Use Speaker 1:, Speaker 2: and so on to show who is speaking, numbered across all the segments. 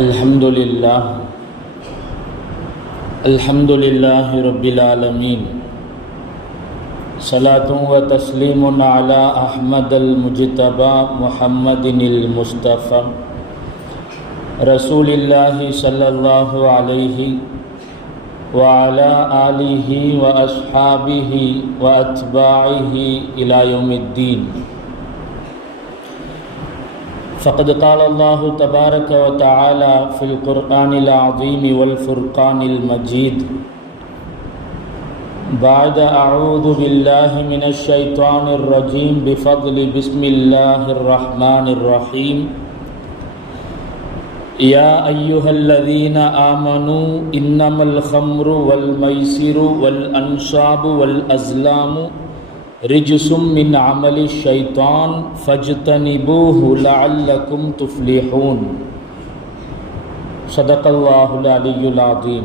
Speaker 1: الحمد لله الحمد لله رب العالمين صلاة وتسليم على أحمد المجتبى محمد المصطفى رسول الله صلى الله عليه وعلى آله وأصحابه وأتباعه إلى يوم الدين فقد قال الله تبارك وتعالى في القرآن العظيم والفرقان المجيد. بعد أعوذ بالله من الشيطان الرجيم بفضل بسم الله الرحمن الرحيم. يا أيها الذين آمنوا إنما الخمر والميسر والأنصاب والأزلام رجس من عمل الشيطان فاجتنبوه لعلكم تفلحون. صدق الله العلي العظيم.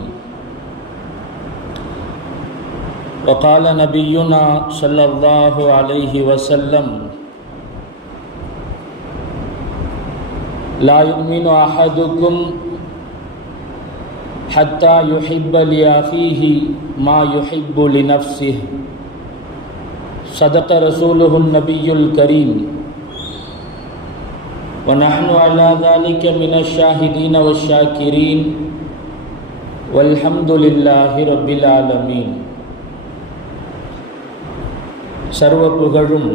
Speaker 1: وقال نبينا صلى الله عليه وسلم لا يؤمن أحدكم حتى يحب لأخيه ما يحب لنفسه. صدق رسوله النبي الكريم ونحن على ذلك من الشاهدين والشاكرين والحمد لله رب العالمين சர்வ புகழும்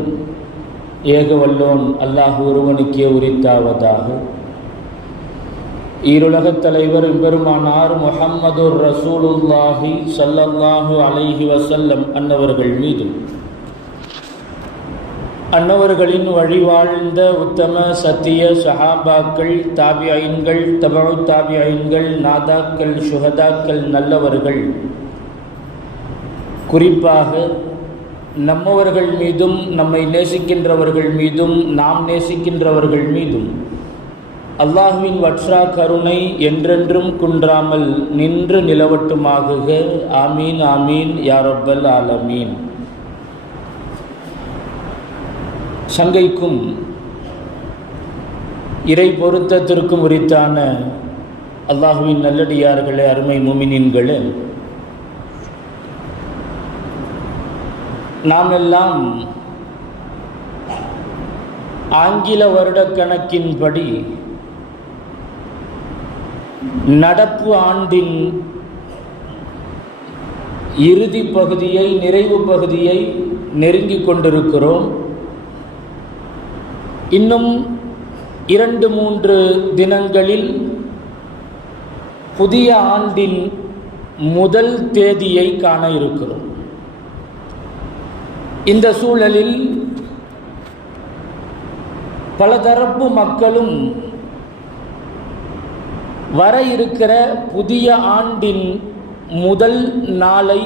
Speaker 1: ஏகவல்லோன் அல்லாஹ் ஒருவனுக்கே உரித்தாவதாக ஈருலகத் தலைவர் பெருமானார் முஹம்மதுர் ரசூலுல்லாஹி சல்லல்லாஹு அலைஹி வசல்லம் அன்னவர்கள் மீது அன்னவர்களின் வழிவாழ்ந்த உத்தம சத்திய சஹாபாக்கள் தாபியன்கள் தபழு தாபியன்கள் நாதாக்கள் சுகதாக்கள் நல்லவர்கள். குறிப்பாக நம்மவர்கள் மீதும் நம்மை நேசிக்கின்றவர்கள் மீதும் நாம் நேசிக்கின்றவர்கள் மீதும். அல்லாஹுவின் வட்சா கருணை என்றென்றும் குன்றாமல் நின்று நிலவட்டுமாகுக. ஆமீன் ஆமீன் யாரப்பல் ஆலமீன். சங்கைக்கும் இறை பொருத்தத்திற்கும் உரித்தான அல்லாஹுவின் நல்லடியார்களே அருமை முமினின்களே. நாம் எல்லாம் ஆங்கில வருடக்கணக்கின்படி நடப்பு ஆண்டின் இறுதி பகுதியை நிறைவு பகுதியை நெருங்கிக் கொண்டிருக்கிறோம். இன்னும் இரண்டு மூன்று தினங்களில் புதிய ஆண்டின் முதல் தேதியை காண இருக்கிறோம். இந்த சூழலில் பலதரப்பு மக்களும் வர இருக்கிற புதிய ஆண்டின் முதல் நாளை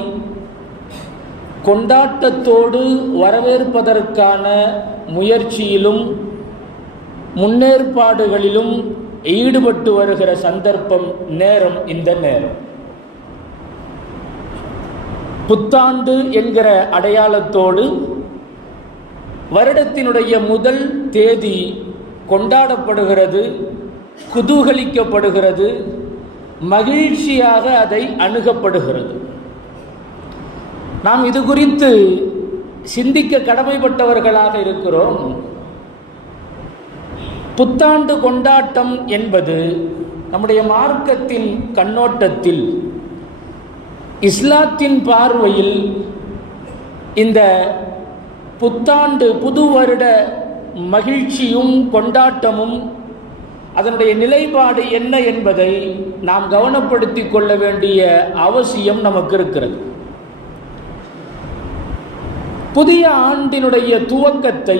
Speaker 1: கொண்டாட்டத்தோடு வரவேற்பதற்கான முயற்சியிலும் முன்னேற்பாடுகளிலும் ஈடுபட்டு வருகிற சந்தர்ப்பம் நேரம் இந்த நேரம். புத்தாண்டு என்கிற அடையாளத்தோடு வருடத்தினுடைய முதல் தேதி கொண்டாடப்படுகிறது குதூகலிக்கப்படுகிறது மகிழ்ச்சியாக அதை அணுகப்படுகிறது. நாம் இது குறித்து சிந்திக்க கடமைப்பட்டவர்களாக இருக்கிறோம். புத்தாண்டு கொண்டாட்டம் என்பது நம்முடைய மார்க்கத்தின் கண்ணோட்டத்தில் இஸ்லாத்தின் பார்வையில் இந்த புத்தாண்டு புது வருட மகிழ்ச்சியும் கொண்டாட்டமும் அதனுடைய நிலைப்பாடு என்ன என்பதை நாம் கவனப்படுத்தி கொள்ள வேண்டிய அவசியம் நமக்கு இருக்கிறது புதிய ஆண்டினுடைய துவக்கத்தை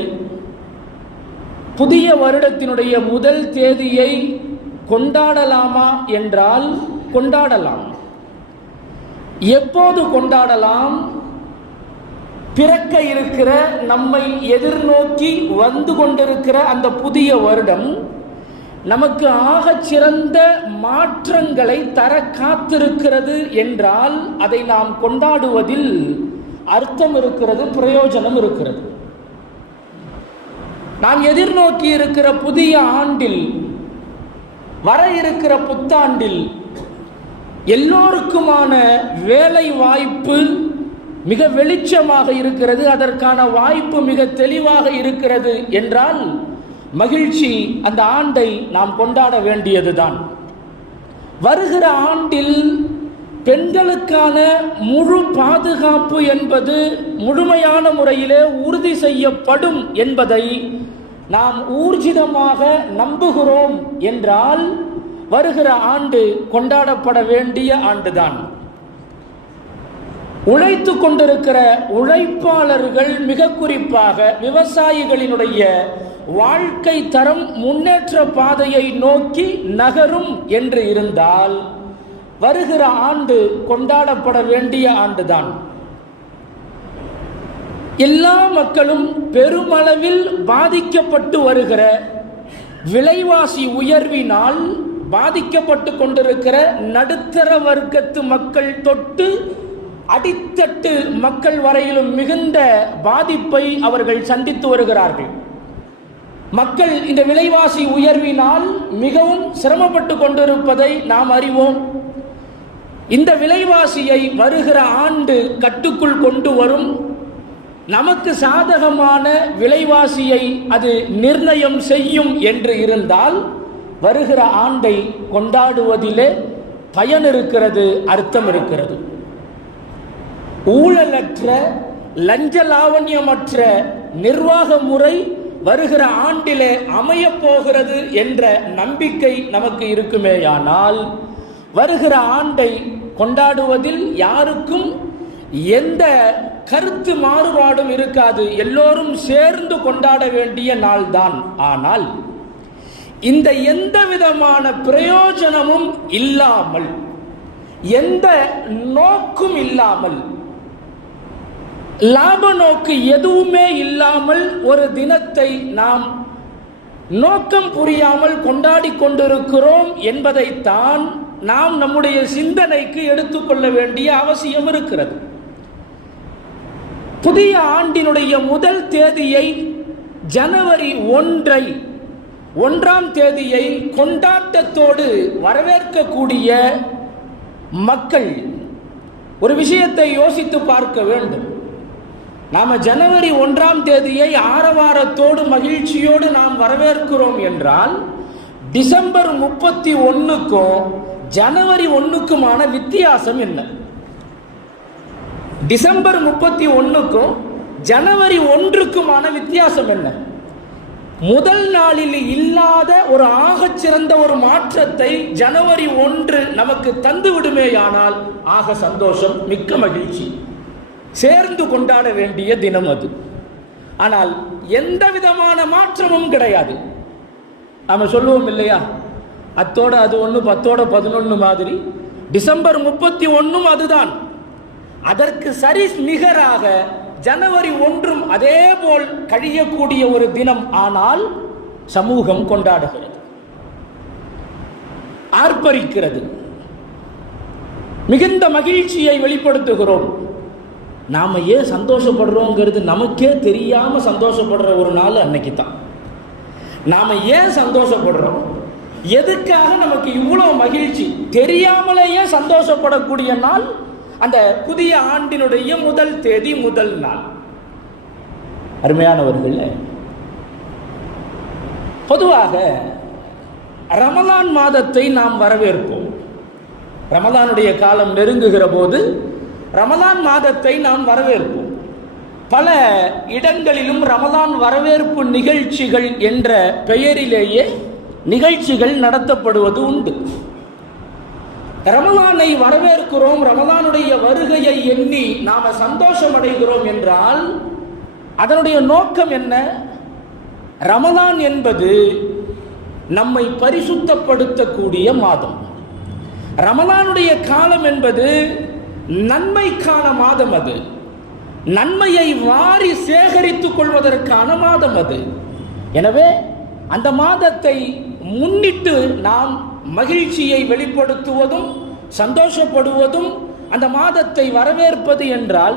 Speaker 1: புதிய வருடத்தினுடைய முதல் தேதியை கொண்டாடலாமா என்றால் கொண்டாடலாம். எப்போது கொண்டாடலாம்? பிறக்க இருக்கிற நம்மை எதிர்நோக்கி வந்து கொண்டிருக்கிற அந்த புதிய வருடம் நமக்கு ஆகச் சிறந்த மாற்றங்களை தர காத்திருக்கிறது என்றால் அதை நாம் கொண்டாடுவதில் அர்த்தம் இருக்கிறது பிரயோஜனம் இருக்கிறது. நாம் எதிர்நோக்கி இருக்கிற புதிய ஆண்டில் வர இருக்கிற புத்தாண்டில் எல்லோருக்குமான வேலை வாய்ப்பு மிக வெளிச்சமாக இருக்கிறது அதற்கான வாய்ப்பு மிக தெளிவாக இருக்கிறது என்றால் மகிழ்ச்சி அந்த ஆண்டை நாம் கொண்டாட வேண்டியதுதான். வருகிற ஆண்டில் பெண்களுக்கான முழு பாதுகாப்பு என்பது முழுமையான முறையிலே உறுதி செய்யப்படும் என்பதை நாம் ஊர்ஜிதமாக நம்புகிறோம் என்றால் வருகிற ஆண்டு கொண்டாடப்பட வேண்டிய ஆண்டுதான். உழைத்து கொண்டிருக்கிற உழைப்பாளர்கள் மிக குறிப்பாக விவசாயிகளினுடைய வாழ்க்கை தரம் முன்னேற்ற பாதையை நோக்கி நகரும் என்று இருந்தால் வருகிற ஆண்டு கொண்டாடப்பட வேண்டிய ஆண்டுதான். எல்லா மக்களும் பெருமளவில் பாதிக்கப்பட்டு வருகிற விலைவாசி உயர்வினால் பாதிக்கப்பட்டு கொண்டிருக்கிற நடுத்தர வர்க்கத்து மக்கள் தொட்டு அடித்தட்டு மக்கள் வரையிலும் மிகுந்த பாதிப்பை அவர்கள் சந்தித்து வருகிறார்கள். மக்கள் இந்த விலைவாசி உயர்வினால் மிகவும் சிரமப்பட்டு கொண்டிருப்பதை நாம் அறிவோம். இந்த விலைவாசியை வருகிற ஆண்டு கட்டுக்குள் கொண்டு வரும். நமக்கு சாதகமான விலைவாசியை அது நிர்ணயம் செய்யும் என்று இருந்தால் வருகிற ஆண்டை கொண்டாடுவதிலே பயன் இருக்கிறது அர்த்தம் இருக்கிறது ஊழலற்ற லஞ்ச லாவண்யமற்ற நிர்வாக முறை வருகிற ஆண்டிலே அமையப் போகிறது என்ற நம்பிக்கை நமக்கு இருக்குமேயானால் வருகிற ஆண்டை கொண்டாடுவதில் யாருக்கும் எந்த கருத்து மாறுபாடும் இருக்காது. எல்லோரும் சேர்ந்து கொண்டாட வேண்டிய நாள்தான். ஆனால் இந்த எந்த விதமான பிரயோஜனமும் இல்லாமல் எந்த நோக்கும் இல்லாமல் லாப நோக்கு எதுவுமே இல்லாமல் ஒரு தினத்தை நாம் நோக்கம் புரியாமல் கொண்டாடி கொண்டிருக்கிறோம் என்பதைத்தான் நாம் நம்முடைய சிந்தனைக்கு எடுத்துக்கொள்ள வேண்டிய அவசியம் இருக்கிறது. புதிய ஆண்டினுடைய முதல் தேதியை ஜனவரி ஒன்றை ஒன்றாம் தேதியை கொண்டாட்டத்தோடு வரவேற்கக்கூடிய மக்கள் ஒரு விஷயத்தை யோசித்து பார்க்க வேண்டும். நாம் ஜனவரி ஒன்றாம் தேதியை ஆரவாரத்தோடு மகிழ்ச்சியோடு நாம் வரவேற்கிறோம் என்றால் டிசம்பர் முப்பத்தி ஒன்றுக்கும் ஜனவரி ஒன்றுக்குமான வித்தியாசம் என்ன? டிசம்பர் முப்பத்தி ஒன்றுக்கும் ஜனவரி ஒன்றுக்குமான வித்தியாசம் என்ன? முதல் நாளில் இல்லாத ஒரு ஆகச் சிறந்த ஒரு மாற்றத்தை ஜனவரி ஒன்று நமக்கு தந்து விடுமேயானால் ஆக சந்தோஷம் மிக்க மகிழ்ச்சி. சேர்ந்து கொண்டாட வேண்டிய தினம் அது. ஆனால் எந்த விதமான மாற்றமும் கிடையாது. நம்ம சொல்லுவோம் இல்லையா? அத்தோட அது ஒன்று பத்தோட பதினொன்று மாதிரி. டிசம்பர் முப்பத்தி ஒன்றும் அதுதான். அதற்கு சரி நிகராக ஜனவரி ஒன்றும் அதே போல் கழியக்கூடிய ஒரு தினம் ஆனால் சமூகம் கொண்டாடுகிறது. ஆர்ப்பரிக்கிறது. மிகுந்த மகிழ்ச்சியை வெளிப்படுத்துகிறோம். நாம ஏன் சந்தோஷப்படுறோங்கிறது நமக்கே தெரியாம சந்தோஷப்படுற ஒரு நாள் அன்னைக்கு தான் நாம ஏன் சந்தோஷப்படுறோம்? எதுக்காக நமக்கு இவ்வளவு மகிழ்ச்சி? தெரியாமலேயே சந்தோஷப்படக்கூடிய நாள் அந்த புதிய ஆண்டினுடைய முதல் தேதி முதல் நாள். அருமையானவர்கள் பொதுவாக ரமலான் மாதத்தை நாம் வரவேற்போம். ரமலானுடைய காலம் நெருங்குகிற போது ரமலான் மாதத்தை நாம் வரவேற்போம். பல இடங்களிலும் ரமலான் வரவேற்பு நிகழ்ச்சிகள் என்ற பெயரிலேயே நிகழ்ச்சிகள் நடத்தப்படுவது உண்டு. ரமலானை வரவேற்கிறோம் ரமலானுடைய வருகையை எண்ணி நாம சந்தோஷம் அடைகிறோம் என்றால் அதனுடைய நோக்கம் என்ன? ரமலான் என்பது நம்மை பரிசுத்தப்படுத்தக்கூடிய மாதம். ரமலானுடைய காலம் என்பது நன்மைக்கான மாதம் அது. நன்மையை வாரி சேகரித்துக் கொள்வதற்கான மாதம் அது. எனவே அந்த மாதத்தை முன்னிட்டு நாம் மகிழ்ச்சியை வெளிப்படுத்துவதும் சந்தோஷப்படுவதும் அந்த மாதத்தை வரவேற்பது என்றால்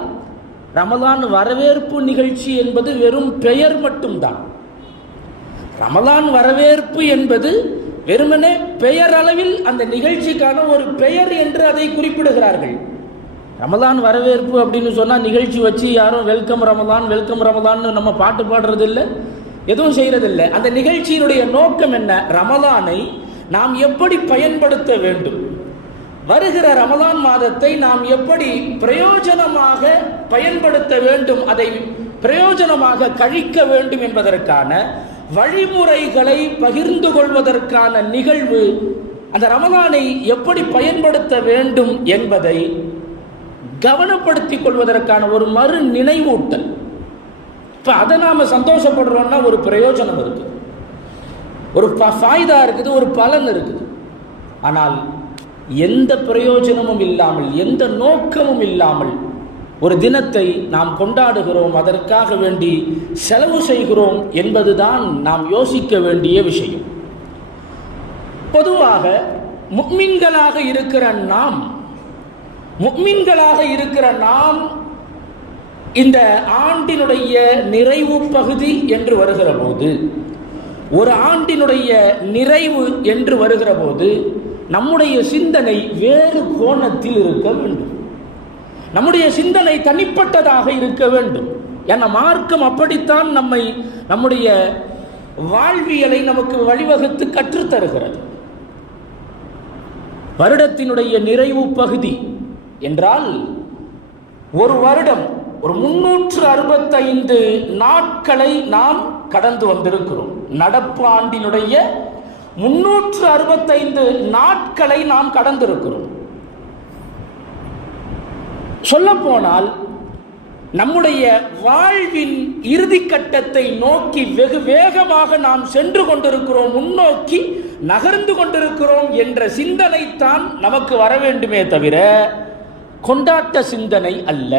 Speaker 1: ரமலான் வரவேற்பு நிகழ்ச்சி என்பது வெறும் பெயர் மட்டும்தான். ரமலான் வரவேற்பு என்பது வெறுமனே பெயர் அளவில் அந்த நிகழ்ச்சிக்கான ஒரு பெயர் என்று அதை குறிப்பிடுகிறார்கள். ரமதான் வரவேற்பு அப்படின்னு சொன்னால் நிகழ்ச்சி வச்சு யாரும் வெல்கம் ரமதான் வெல்கம் ரமதான்னு நம்ம பாட்டு பாடுறது இல்லை எதுவும் செய்யறதில்லை. அந்த நிகழ்ச்சியினுடைய நோக்கம் என்ன? ரமதானை நாம் எப்படி பயன்படுத்த வேண்டும்? வருகிற ரமதான் மாதத்தை நாம் எப்படி பிரயோஜனமாக பயன்படுத்த வேண்டும்? அதை பிரயோஜனமாக கழிக்க வேண்டும் என்பதற்கான வழிமுறைகளை பகிர்ந்து கொள்வதற்கான நிகழ்வு அந்த ரமதானை எப்படி பயன்படுத்த வேண்டும் என்பதை கவனப்படுத்திக் கொள்வதற்கான ஒரு மறு நினைவூட்டல் இப்போ அதை நாம் சந்தோஷப்படுறோம்னா ஒரு பிரயோஜனம் இருக்குது. ஒரு ஃபாய்தா இருக்குது ஒரு பலன் இருக்குது. ஆனால் எந்த பிரயோஜனமும் இல்லாமல் எந்த நோக்கமும் இல்லாமல் ஒரு தினத்தை நாம் கொண்டாடுகிறோம் அதற்காக வேண்டி செலவு செய்கிறோம் என்பதுதான் நாம் யோசிக்க வேண்டிய விஷயம். பொதுவாக முக்மின்களாக இருக்கிற நாம் முக்மின்களாக இருக்கிற நாம் இந்த ஆண்டினுடைய நிறைவு பகுதி என்று வருகிற போது ஒரு ஆண்டினுடைய நிறைவு என்று வருகிற போது நம்முடைய சிந்தனை வேறு கோணத்தில் இருக்க வேண்டும். நம்முடைய சிந்தனை தனிப்பட்டதாக இருக்க வேண்டும். என மார்க்கம் அப்படித்தான் நம்மை நம்முடைய வாழ்வியலை நமக்கு வழிவகுத்து கற்றுத்தருகிறது. வருடத்தினுடைய நிறைவு பகுதி என்றால் ஒரு வருடம் ஒரு முன்னூற்று அறுபத்தைந்து நாட்களை நாம் கடந்து வந்திருக்கிறோம். நடப்பு ஆண்டினுடைய முன்னூற்று அறுபத்தைந்து நாட்களை நாம் கடந்திருக்கிறோம். சொல்ல போனால் நம்முடைய வாழ்வின் இறுதி கட்டத்தை நோக்கி வெகு வேகமாக நாம் சென்று கொண்டிருக்கிறோம் முன்னோக்கி நகர்ந்து கொண்டிருக்கிறோம் என்ற சிந்தனைத்தான் நமக்கு வர வேண்டுமே தவிர கொண்டாட்ட சிந்தனை அல்ல.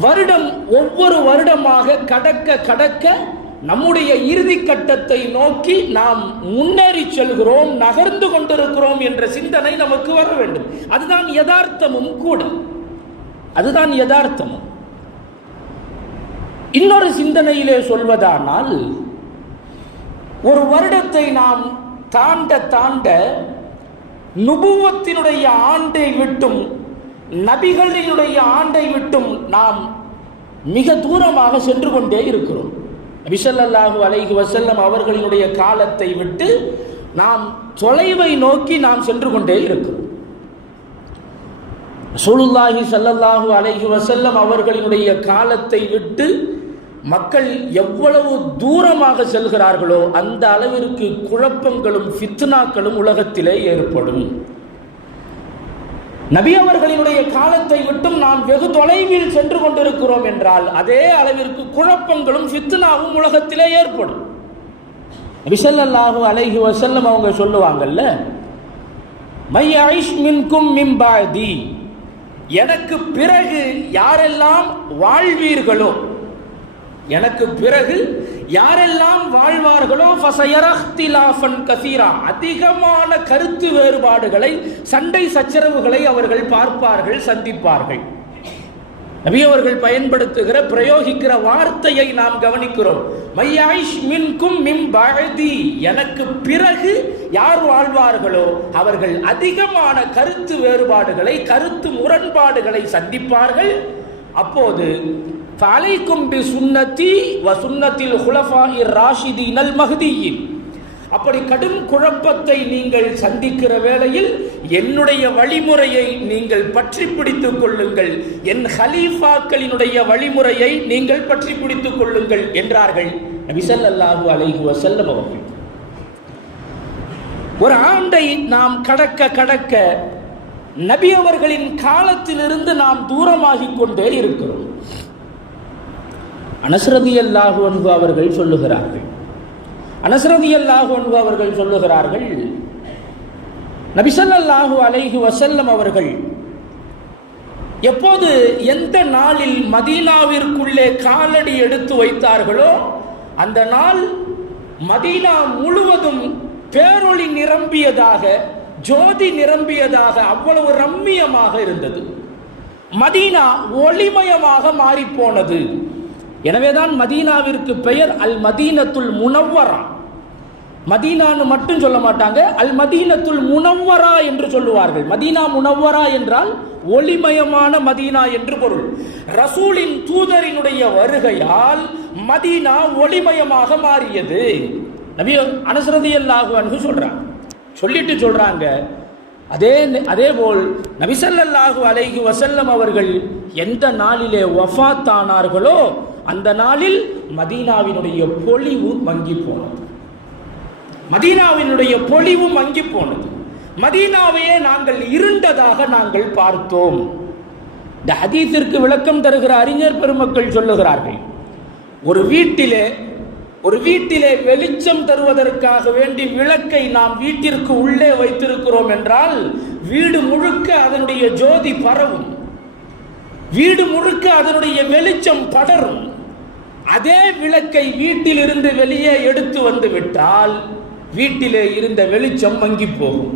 Speaker 1: வருடம் ஒவ்வொரு வருடமாக கடக்க கடக்க நம்முடைய இறுதி கட்டத்தை நோக்கி நாம் முன்னேறி செல்கிறோம் நகர்ந்து கொண்டிருக்கிறோம் என்ற சிந்தனை நமக்கு வர வேண்டும். அதுதான் யதார்த்தமும் கூட. அதுதான் யதார்த்தமும். இன்னொரு சிந்தனையிலே சொல்வதானால் ஒரு வருடத்தை நாம் தாண்ட தாண்ட நுபுவத்தினுடைய ஆண்டை விட்டும் நபிகளினுடைய ஆண்டை விட்டும் நாம் மிக தூரமாக சென்று கொண்டே இருக்கிறோம். விசல்லல்லாஹு அலைஹி வசல்லம் அவர்களினுடைய காலத்தை விட்டு நாம் தொலைவை நோக்கி நாம் சென்று கொண்டே இருக்கிறோம். சுலுல்லாஹி சல்லல்லாஹு அலைஹி வசல்லம் அவர்களினுடைய காலத்தை விட்டு மக்கள் எவ்வளவு தூரமாக செல்கிறார்களோ அந்த அளவிற்கு குழப்பங்களும் ஃபித்னாக்களும் உலகத்திலே ஏற்படும். நபி அவர்களினுடைய காலத்தை விட்டும் நாம் வெகு தொலைவில் சென்று கொண்டிருக்கிறோம் என்றால் அதே அளவிற்கு குழப்பங்களும் ஃபித்னாவும் உலகத்திலே ஏற்படும். விசல்லாஹு அலைஹி வசல்லம் அவங்க சொல்லுவாங்கல்ல மை ஐஷ் மின்கும் மிம்பாதி எனக்கு பிறகு யாரெல்லாம் வாழ்வீர்களோ எனக்கு பிறகு யாரெல்லாம் வாழ்வார்களோ கசீரா அதிகமான கருத்து வேறுபாடுகளை சண்டை சச்சரவுகளை அவர்கள் பார்ப்பார்கள் சந்திப்பார்கள். நபி அவர்கள் பயன்படுத்துகிற பிரயோகிக்கிற வார்த்தையை நாம் கவனிக்கிறோம். மையாயிஷ் மின்கும் மிம் பழதி எனக்கு பிறகு யார் வாழ்வார்களோ அவர்கள் அதிகமான கருத்து வேறுபாடுகளை கருத்து முரண்பாடுகளை சந்திப்பார்கள். அப்போது ஃபலைக்கும் பி சுன்னதி வ சுன்னத்தில் ஹுலஃபாஇர் ராஷிதீனல் மஹ்தியின் அப்படி கடும் குழப்பத்தை நீங்கள் சந்திக்கிற வேளையில் என்னுடைய வழிமுறையை நீங்கள் பற்றி பிடித்துக் கொள்ளுங்கள். என் ஹலீஃபாக்களினுடைய வழிமுறையை நீங்கள் பற்றி பிடித்துக் கொள்ளுங்கள் என்றார்கள் நபிசல்லாஹு அலைகுவ வசல்லம் அவர்கள். ஒரு ஆண்டை நாம் கடக்க கடக்க நபி அவர்களின் காலத்திலிருந்து நாம் தூரமாகிக் கொண்டே இருக்கிறோம். அனஸ்ரதி அல்லாஹு அன்பு அவர்கள் சொல்லுகிறார்கள். அனஸ்ரதி அல்லாஹு அன்பு அவர்கள் சொல்லுகிறார்கள் நபிசல்லாஹு அலைஹி வசல்லம் அவர்கள் எப்போது எந்த நாளில் மதீனாவிற்குள்ளே காலடி எடுத்து வைத்தார்களோ அந்த நாள் மதீனா முழுவதும் பேரொளி நிரம்பியதாக ஜோதி நிரம்பியதாக அவ்வளவு ரம்மியமாக இருந்தது. மதீனா ஒளிமயமாக மாறிப்போனது. எனவேதான் மதீனாவிற்கு பெயர் அல் மதீனத்துல் முனவ்வரா. மதீனான்னு மட்டும் சொல்ல மாட்டாங்க அல் மதீனத்துல் முனவ்வரா என்று சொல்லுவார்கள். மதீனா முனவ்வரா என்றால் ஒளிமயமான மதீனா என்று பொருள். ரசூலின் தூதரினுடைய வருகையால் மதீனா ஒளிமயமாக மாறியது. நபி அனசரதி அல்லாஹு அன்ஹு சொல்றாங்க சொல்லிட்டு சொல்றாங்க. அதே அதே போல் நபிசல்லாஹு அலைஹி வசல்லம் அவர்கள் எந்த நாளிலே வஃபாத்தானார்களோ அந்த நாளில் மதீனாவினுடைய பொலிவு வங்கி போனது. மதீனாவினுடைய பொலிவு வங்கி போனது. மதீனாவையே நாங்கள் இருண்டதாக நாங்கள் பார்த்தோம். இந்த ஹதீஸிற்கு விளக்கம் தருகிற அறிஞர் பெருமக்கள் சொல்லுகிறார்கள் ஒரு வீட்டிலே ஒரு வீட்டிலே வெளிச்சம் தருவதற்காக வேண்டி விளக்கை நாம் வீட்டிற்கு உள்ளே வைத்திருக்கிறோம் என்றால் வீடு முழுக்க அதனுடைய ஜோதி பரவும். வீடு முழுக்க அதனுடைய வெளிச்சம் படரும். அதே விளக்கை வீட்டிலிருந்து வெளியே எடுத்து வந்து விட்டால் வீட்டிலே இருந்த வெளிச்சம் மங்கி போகும்.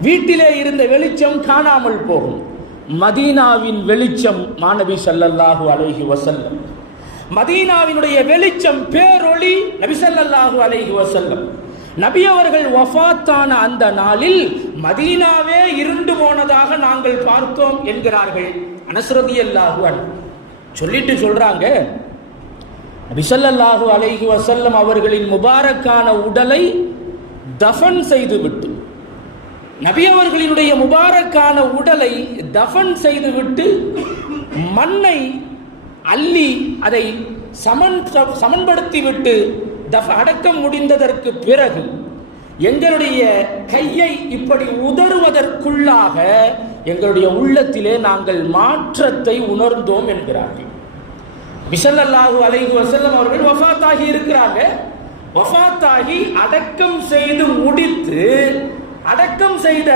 Speaker 1: வீட்டிலே இருந்த வெளிச்சம் காணாமல் போகும். மதீனாவின் வெளிச்சம் மாணவி சல்லல்லாஹு அலைஹி வசல்லம் மதீனாவினுடைய வெளிச்சம் பேரொளி நபி ஸல்லல்லாஹு அலைஹி வசல்லம் நபி அவர்கள் வஃபாத்தான அந்த நாளில் மதீனாவே இருண்டு போனதாக நாங்கள் பார்த்தோம் என்கிறார்கள். அனஸ்ரதி சொல்லிட்டு சொல்றாங்க நபிசல்லாஹு அலைஹி வசல்லம் அவர்களின் முபாரக்கான உடலை தஃபன் செய்துவிட்டு நபி அவர்களினுடைய முபாரக்கான உடலை தஃபன் செய்துவிட்டு மண்ணை அள்ளி அதை சமன் சமன்படுத்திவிட்டு தஃப் அடக்கம் முடிந்ததற்கு பிறகு எங்களுடைய கையை இப்படி உதறுவதற்குள்ளாக எங்களுடைய உள்ளத்திலே நாங்கள் மாற்றத்தை உணர்ந்தோம் என்கிறார்கள். விசல்லல்லாஹு அலைஹு வசல்லம் அவர்கள் வஃபாத்தாகி இருக்கிறாங்க. வஃபாத்தாகி அடக்கம் செய்து முடித்து அடக்கம் செய்த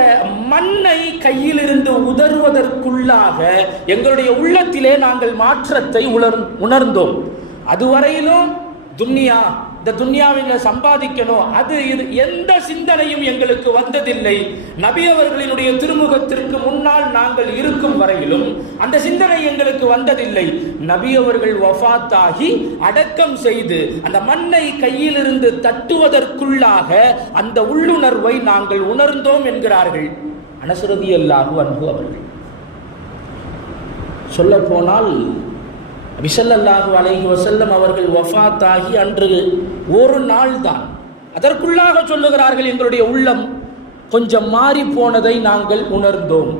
Speaker 1: மண்ணை கையிலிருந்து உதறுவதற்குள்ளாக எங்களுடைய உள்ளத்திலே நாங்கள் மாற்றத்தை உணர் உணர்ந்தோம். அதுவரையிலும் துன்யா இந்த துன்யாவில் சம்பாதிக்கணும். அது இது எந்த சிந்தனையும் எங்களுக்கு வந்ததில்லை. நபி அவர்களினுடைய திருமுகத்திற்கு முன்னால் நாங்கள் இருக்கும் வரையிலும் அந்த சிந்தனை எங்களுக்கு வந்ததில்லை. நபி அவர்கள் வஃபாத்தாகி அடக்கம் செய்து அந்த மண்ணை கையிலிருந்து தட்டுவதற்குள்ளாக அந்த உள்ளுணர்வை நாங்கள் உணர்ந்தோம் என்கிறார்கள். அனசுரதி அல்லாஹு அன்பு அவர்கள். சொல்ல போனால் விசல்லல்லாஹு அலைஹி வசல்லம் அவர்கள் வஃபாத்தாகி அன்று ஒரு நாள் தான் அதற்குள்ளாக சொல்லுகிறார்கள் எங்களுடைய உள்ளம் கொஞ்சம் மாறி போனதை நாங்கள் உணர்ந்தோம்.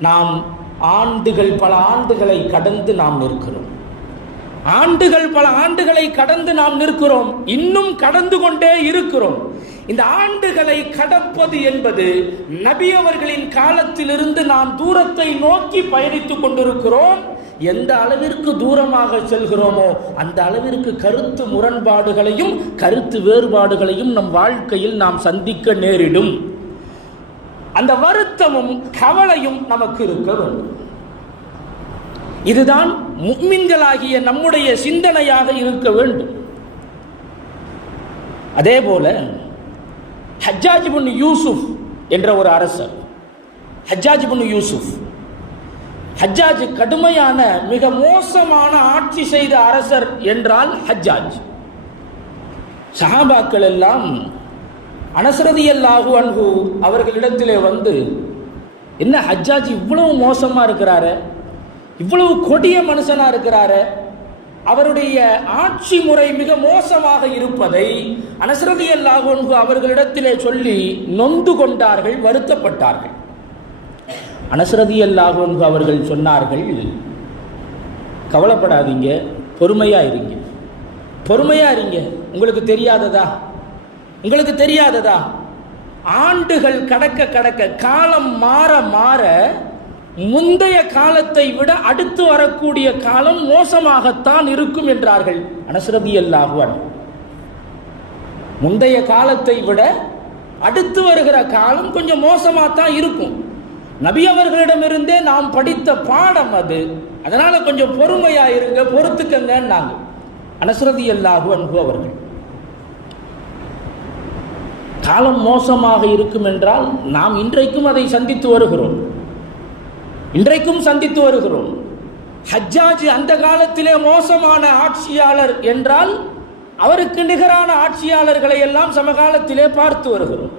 Speaker 1: நாம் ஆண்டுகள் பல ஆண்டுகளை கடந்து நாம் நிற்கிறோம். ஆண்டுகள் பல ஆண்டுகளை கடந்து நாம் நிற்கிறோம். இன்னும் கடந்து கொண்டே இருக்கிறோம். இந்த ஆண்டுகளை கடப்பது என்பது நபி அவர்களின் காலத்திலிருந்து நாம் தூரத்தை நோக்கி பயணித்துக் கொண்டிருக்கிறோம். எந்த அளவிற்கு தூரமாக செல்கிறோமோ அந்த அளவிற்கு கருத்து முரண்பாடுகளையும் கருத்து வேறுபாடுகளையும் நம் வாழ்க்கையில் நாம் சந்திக்க நேரிடும். அந்த வருத்தமும் கவலையும் நமக்கு இருக்க வேண்டும். இதுதான் முக்மின்களாகிய நம்முடைய சிந்தனையாக இருக்க வேண்டும். அதே போல ஹஜ்ஜாஜ் புன் யூசுப் என்ற ஒரு அரசர். ஹஜ்ஜாஜ் புன் யூசுப் ஹஜ்ஜாஜ் கடுமையான மிக மோசமான ஆட்சி செய்த அரசர் என்றால் ஹஜ்ஜாஜ் சஹாபாக்கள் எல்லாம் அனசரதி அல்லாஹு அன்ஹு அவர்களிடத்திலே வந்து என்ன ஹஜ்ஜாஜ் இவ்வளவு மோசமாக இருக்கிறாரு? இவ்வளவு கொடிய மனுஷனாக இருக்கிறாரு? அவருடைய ஆட்சி முறை மிக மோசமாக இருப்பதை அனசரதி அல்லாஹு அவர்களிடத்திலே சொல்லி நொந்து கொண்டார்கள் வருத்தப்பட்டார்கள். அனசரதி அல்லாஹு அவர்கள் சொன்னார்கள் கவலைப்படாதீங்க பொறுமையாக இருங்க. பொறுமையாக இருங்க. உங்களுக்கு தெரியாததா? உங்களுக்கு தெரியாததா? ஆண்டுகள் கடக்க கடக்க காலம் மாற மாற முந்தைய காலத்தை விட அடுத்து வரக்கூடிய காலம் மோசமாகத்தான் இருக்கும் என்றார்கள். அனசரபி அல்லாஹுவன் முந்தைய காலத்தை விட அடுத்து வருகிற காலம் கொஞ்சம் மோசமாக தான் இருக்கும். நபி அவர்களிடமிருந்தே நாம் படித்த பாடம் அது. அதனால கொஞ்சம் பொறுமையா இருங்க பொறுத்துக்கங்கன்னாங்க. அனசரதி அல்லாஹு அன்பு அவர்கள். காலம் மோசமாக இருக்கும் என்றால் நாம் இன்றைக்கும் அதை சந்தித்து வருகிறோம். இன்றைக்கும் சந்தித்து வருகிறோம். ஹஜ்ஜாஜ் அந்த காலத்திலே மோசமான ஆட்சியாளர் என்றால் அவருக்கு நிகரான ஆட்சியாளர்களை எல்லாம் சமகாலத்திலே பார்த்து வருகிறோம்.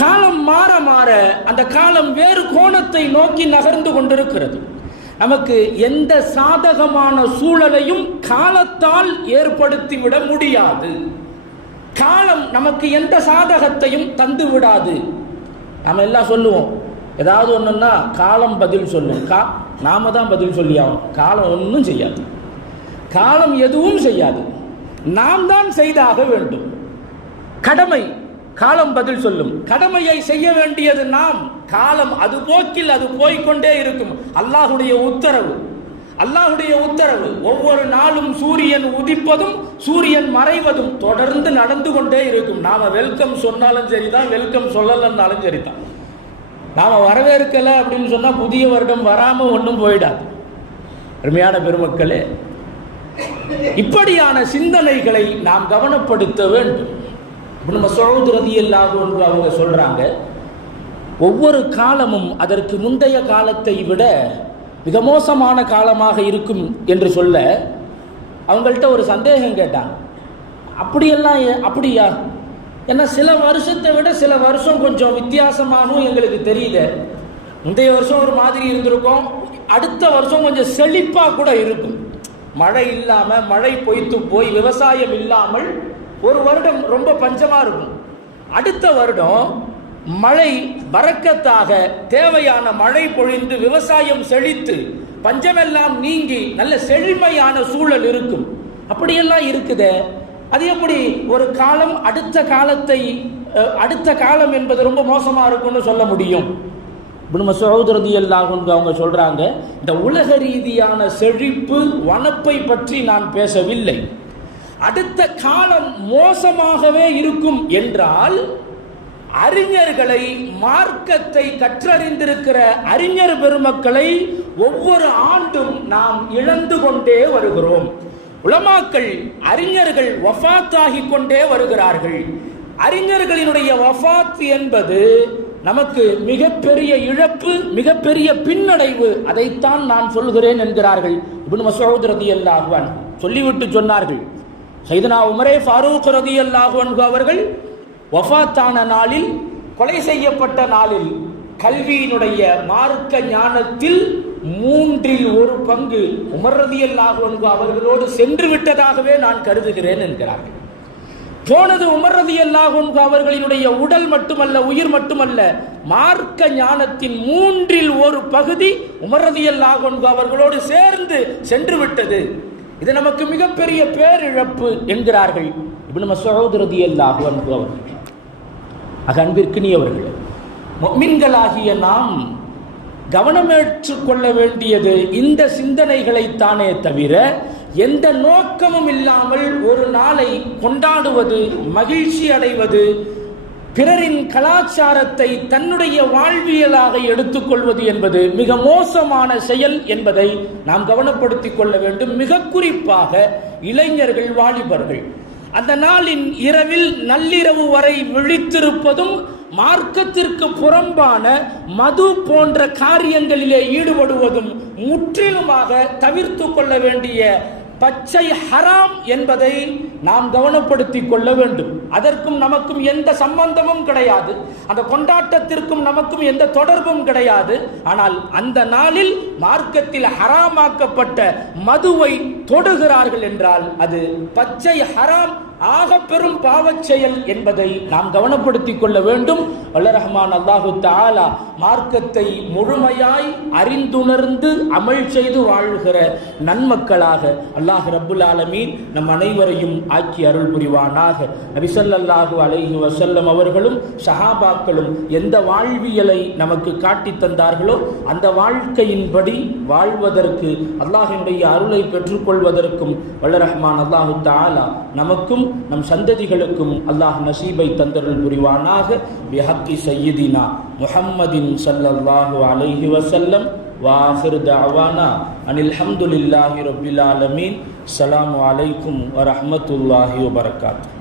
Speaker 1: காலம் மாற மாற அந்த காலம் வேறு கோணத்தை நோக்கி நகர்ந்து கொண்டிருக்கிறது. நமக்கு எந்த சாதகமான சூழலையும் காலத்தால் ஏற்படுத்திவிட முடியாது. காலம் நமக்கு எந்த சாதகத்தையும் தந்து விடாது நம்ம எல்லாம் சொல்லுவோம் ஏதாவது ஒன்றுன்னா காலம் பதில் சொல்லும். கா நாம தான் பதில் சொல்லி ஆகணும் காலம் ஒன்றும் செய்யாது. காலம் எதுவும் செய்யாது. நாம் தான் செய்தாக வேண்டும். கடமை காலம் பதில் சொல்லும். கடமையை செய்ய வேண்டியது நாம். காலம் அது போக்கில் அது போய்க்கொண்டே இருக்கும். அல்லாஹுடைய உத்தரவு. அல்லாஹுடைய உத்தரவு. ஒவ்வொரு நாளும் சூரியன் உதிப்பதும் சூரியன் மறைவதும் தொடர்ந்து நடந்து கொண்டே இருக்கும். நாம வெல்கம் சொன்னாலும் சரிதான் வெல்கம் சொல்லலைன்னாலும் சரிதான். நாம் வரவேற்கலை அப்படின்னு சொன்னால் புதிய வருடம் வராமல் ஒன்றும் போயிடாது. அருமையான பெருமக்களே இப்படியான சிந்தனைகளை நாம் கவனப்படுத்த வேண்டும். நம்ம சௌத் ரதி ஒன்று அவங்க சொல்கிறாங்க ஒவ்வொரு காலமும் அதற்கு முந்தைய காலத்தை விட மிக மோசமான காலமாக இருக்கும் என்று சொல்ல அவங்கள்ட்ட ஒரு சந்தேகம் கேட்டாங்க. அப்படியெல்லாம் ஏ- அப்படியா? ஏன்னா சில வருஷத்தை விட சில வருஷம் கொஞ்சம் வித்தியாசமாகவும் எங்களுக்கு தெரியுது முந்தைய வருஷம் ஒரு மாதிரி இருந்திருக்கும். அடுத்த வருஷம் கொஞ்சம் செழிப்பாக கூட இருக்கும். மழை இல்லாமல் மழை பொய்த்து போய் விவசாயம் இல்லாமல் ஒரு வருடம் ரொம்ப பஞ்சமாக இருக்கும். அடுத்த வருடம் மழை பறக்கத்தாக தேவையான மழை பொழிந்து விவசாயம் செழித்து பஞ்சமெல்லாம் நீங்கி நல்ல செழுமையான சூழல் இருக்கும். அப்படியெல்லாம் இருக்குதே. அது எப்படி ஒரு காலம் அடுத்த காலத்தை அடுத்த காலம் என்பது ரொம்ப மோசமாக இருக்கும்னு சொல்ல முடியும். இப்னு மசூத் ரலியல்லாஹு அவங்க சொல்கிறாங்க இந்த உலக ரீதியான செழிப்பு வனப்பை பற்றி நான் பேசவில்லை. அடுத்த காலம் மோசமாகவே இருக்கும் என்றால் அறிஞர்களை மார்க்கத்தை கற்றறிந்திருக்கிற அறிஞர் பெருமக்களை ஒவ்வொரு ஆண்டும் நாம் இழந்து கொண்டே வருகிறோம். உலமாக்கள் அறிஞர்கள் வஃபாத்தாகி கொண்டே வருகிறார்கள். அறிஞர்களினுடைய வஃபாத் என்பது நமக்கு மிகப்பெரிய இழப்பு மிகப்பெரிய பின்னடைவு. அதைத்தான் நான் சொல்கிறேன் என்கிறார்கள். இபின் மசூத் ரதி அன்ஹு சொல்லிவிட்டு சொன்னார்கள். சைதனா உமரே ஃபாரூக் ரதி அன்ஹு அவர்கள் வஃபாத்தான நாளில் கொலை செய்யப்பட்ட நாளில் கல்வியினுடைய மார்க்க ஞானத்தில் மூன்றில் ஒரு பங்கு உமரதியல் ரலியல்லாஹு அவர்களோடு சென்று விட்டதாகவே நான் கருதுகிறேன் என்கிறார்கள். போனது உமர் ரலியல்லாஹு அவர்களினுடைய உடல் மட்டுமல்ல உயிர் மட்டுமல்ல மார்க்க ஞானத்தின் மூன்றில் ஒரு பகுதி உமரதியல் ரலியல்லாஹு அவர்களோடு சேர்ந்து சென்று விட்டது. இது நமக்கு மிகப்பெரிய பேரிழப்பு என்கிறார்கள் இப்படி நம்ம சகோதரதி ரலியல்லாஹு அன்பு அவர்கள். ஆக அன்பிற்கினியவர்களே முஃமின்களாகிய நாம் கவனமேற்றுக் கொள்ள வேண்டியது இந்த சிந்தனைகளைத்தானே தவிர எந்த நோக்கமும் இல்லாமல் ஒரு நாளை கொண்டாடுவது மகிழ்ச்சி அடைவது பிறரின் கலாச்சாரத்தை தன்னுடைய வாழ்வியலாக எடுத்துக்கொள்வது என்பது மிக மோசமான செயல் என்பதை நாம் கவனப்படுத்திக் கொள்ள வேண்டும். மிக குறிப்பாக இளைஞர்கள் வாலிபர்கள். அந்த நாளின் இரவில் நள்ளிரவு வரை விழித்திருப்பதும் மார்க்கத்திற்கு புறம்பான மது போன்ற காரியங்களிலே ஈடுபடுவதும் முற்றிலுமாக தவிர்த்து கொள்ள வேண்டிய பச்சை ஹராம் என்பதை நாம் கவனப்படுத்திக் கொள்ள வேண்டும். அதற்கும் நமக்கும் எந்த சம்பந்தமும் கிடையாது. அந்த கொண்டாட்டத்திற்கும் நமக்கும் எந்த தொடர்பும் கிடையாது. ஆனால் அந்த நாளில் மார்க்கத்தில் ஹராமாக்கப்பட்ட மதுவை தொடுகிறார்கள் என்றால் அது பச்சை ஹராம் ஆக பெரும் பாவச் செயல் என்பதை நாம் கவனப்படுத்திக் கொள்ள வேண்டும். வல்ல ரஹ்மான் அல்லாஹு தாலா மார்க்கத்தை முழுமையாய் அறிந்துணர்ந்து அமல் செய்து வாழ்கிற நன்மக்களாக அல்லாஹ் ரபுல் ஆலமீன் நம் அனைவரையும் ஆக்கி அருள் புரிவானாக. நபிசல்லாஹு ஸல்லல்லாஹு அலைஹி வசல்லம் அவர்களும் சஹாபாக்களும் எந்த வாழ்வியலை நமக்கு காட்டித் தந்தார்களோ அந்த வாழ்க்கையின்படி வாழ்வதற்கு அல்லாஹினுடைய அருளை கொள்வதற்கும் வல்ல ரஹ்மான் அல்லாஹு தாலா நமக்கும் நம் சந்ததிகளுக்கும் அல்லாஹ் நசீபை தந்தருள் புரிவானாக. பிஹக்கி சையீதினா முஹம்மதின் சல்லல்லாஹு அலைஹி வஸல்லம். வாஹிர் தஅவானா அனில் ஹம்துலில்லாஹி ரப்பில் ஆலமீன். அஸ்ஸலாமு அலைக்கும் வரஹ்மத்துல்லாஹி வபரகாத்துஹு